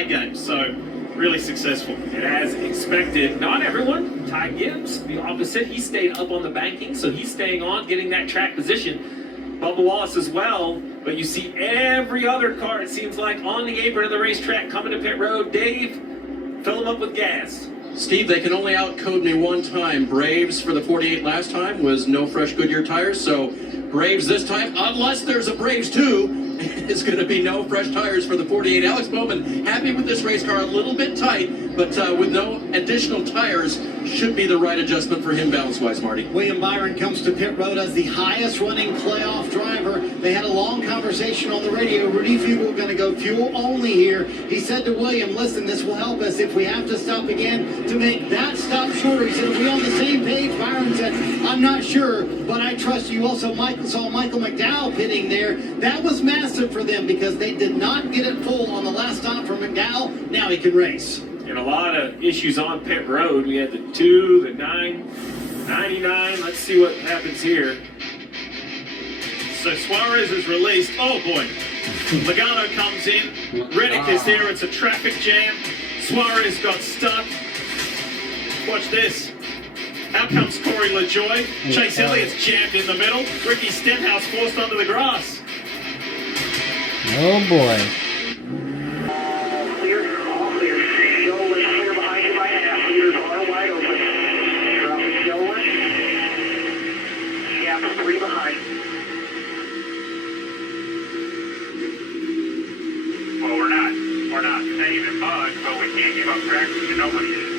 late game. So really successful. And as expected, not everyone. Ty Gibbs, the opposite, he stayed up on the banking, so he's staying on, getting that track position. Bubba Wallace as well, but you see every other car, it seems like, on the apron of the racetrack coming to pit road. Dave, fill them up with gas. Steve, they can only outcode me one time. Braves for the 48 last time was no fresh Goodyear tires, so Braves this time, unless there's a Braves 2, it's going to be no fresh tires for the 48. Alex Bowman happy with this race car, a little bit tight, but with no additional tires, should be the right adjustment for him balance-wise, Marty. William Byron comes to pit road as the highest-running playoff driver. They had a long conversation on the radio. Rudy Fugle going to go fuel only here. He said to William, listen, this will help us if we have to stop again to make that stop shorter. He said, are we on the same page? Byron said, I'm not sure, but I trust you. Also, saw Michael McDowell pitting there. That was massive for them because they did not get it full on the last stop for McDowell. Now he can race. And a lot of issues on pit road. We had the 2, the 9, 99. Let's see what happens here. So Suarez is released. Oh boy. Logano comes in. Reddick is there. It's a traffic jam. Suarez got stuck. Watch this. Out comes Corey LaJoy. Chase Elliott's jammed in the middle. Ricky Stenhouse forced onto the grass. Oh boy. We're not saving much, but we can't give up tracks to nobody is.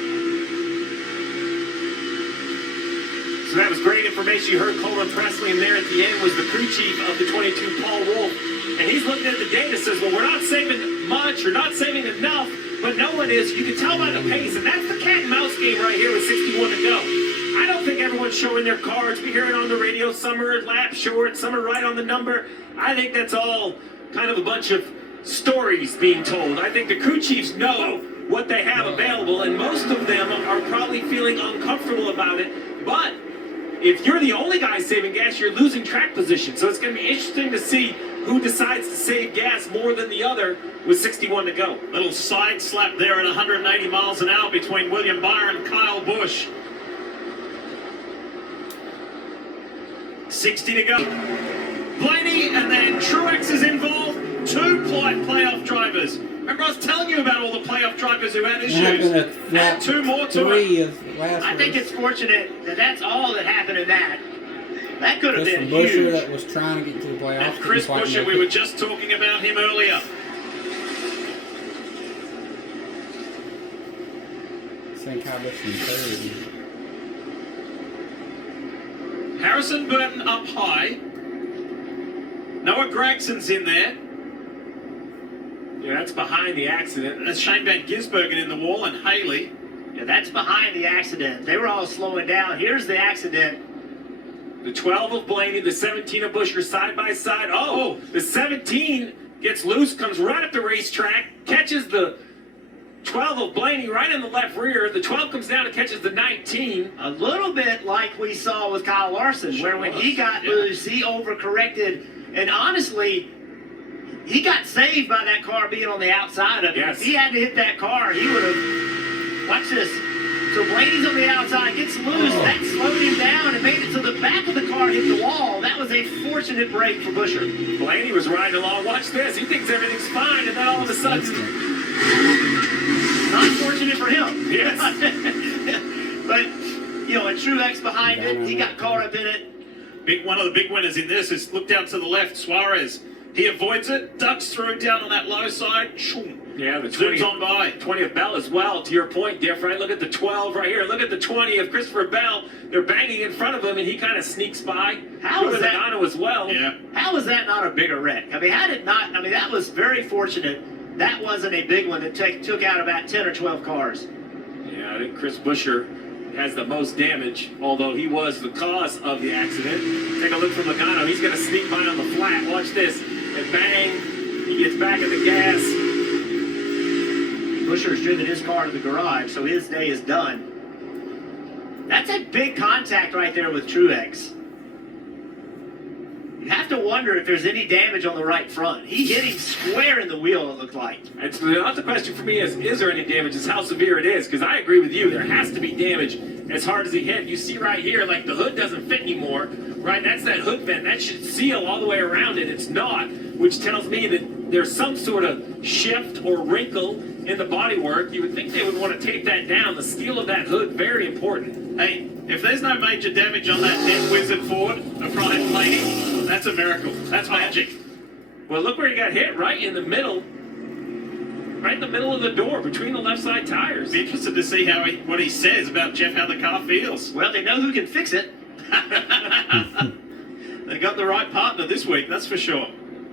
So that was great information. You heard Colin Presley, and there at the end was the crew chief of the 22, Paul Wolf. And he's looking at the data, says, well, we're not saving much, or not saving enough, but no one is. You can tell by the pace, and that's the cat and mouse game right here with 61 to go. I don't think everyone's showing their cards. We hear it on the radio. Some are a lap short, some are right on the number. I think that's all kind of a bunch of stories being told. I think the crew chiefs know what they have available, and most of them are probably feeling uncomfortable about it. But if you're the only guy saving gas, you're losing track position. So it's going to be interesting to see who decides to save gas more than the other with 61 to go. Little side slap there at 180 miles an hour between William Byron and Kyle Busch. 60 to go. Blaney, and then Truex is involved. 2 playoff drivers. Remember I was telling you about all the playoff drivers who had issues. Add 2 more to it. I think it's fortunate that that's all that happened in that. That could have been Busher huge. That was trying to get to the playoffs. And Chris Buescher, we were just talking about him earlier. St. Cobus in third. Harrison Burton up high. Noah Gragson's in there. Yeah, that's behind the accident. That's Shane Van Gisbergen in the wall, and Haley. Yeah, that's behind the accident. They were all slowing down. Here's the accident. The 12 of Blaney, the 17 of Buescher side by side. Oh, the 17 gets loose, comes right up the racetrack, catches the 12 of Blaney right in the left rear. The 12 comes down and catches the 19. A little bit like we saw with Kyle Larson, where when he got loose, he overcorrected. And honestly, he got saved by that car being on the outside of him. Yes. If he had to hit that car, he would have. Watch this. So Blaney's on the outside, gets loose. That slowed him down and made it so the back of the car hit the wall. That was a fortunate break for Buescher. Blaney was riding along. Watch this. He thinks everything's fine, and then all of a sudden, not fortunate for him. Yes. But, you know, and Truex behind it, he got caught up in it. One of the big winners in this is, look down to the left, Suarez. He avoids it, ducks through down on that low side. Yeah, the 20 zooms on by. 20 of Bell as well, to your point, Diff, right? Look at the 12 right here. Look at the 20 of Christopher Bell. They're banging in front of him, and he kind of sneaks by. How is that? Logano as well. Yeah. How is that not a bigger wreck? I mean, that was very fortunate. That wasn't a big one that took out about 10 or 12 cars. Yeah, I think Chris Buescher has the most damage, although he was the cause of the accident. Take a look from Logano. He's going to sneak by on the flat. Watch this. And bang, he gets back in the gas. Buescher's driven his car to the garage, so his day is done. That's a big contact right there with Truex. You have to wonder if there's any damage on the right front. He hit him square in the wheel, it looked like. It's not the question for me is there any damage? It's how severe it is. Because I agree with you. There has to be damage as hard as he hit. You see right here, like the hood doesn't fit anymore. Right? That's that hood vent. That should seal all the way around it. It's not, which tells me that there's some sort of shift or wrinkle in the bodywork. You would think they would want to tape that down. The steel of that hood, very important. Hey, if there's no major damage on that Net Wizard Ford, a prime plating, that's a miracle. That's magic. Well, look where he got hit, right in the middle. Right in the middle of the door, between the left side tires. Be interested to see what he says about Jeff, how the car feels. Well, they know who can fix it. They got the right partner this week, that's for sure.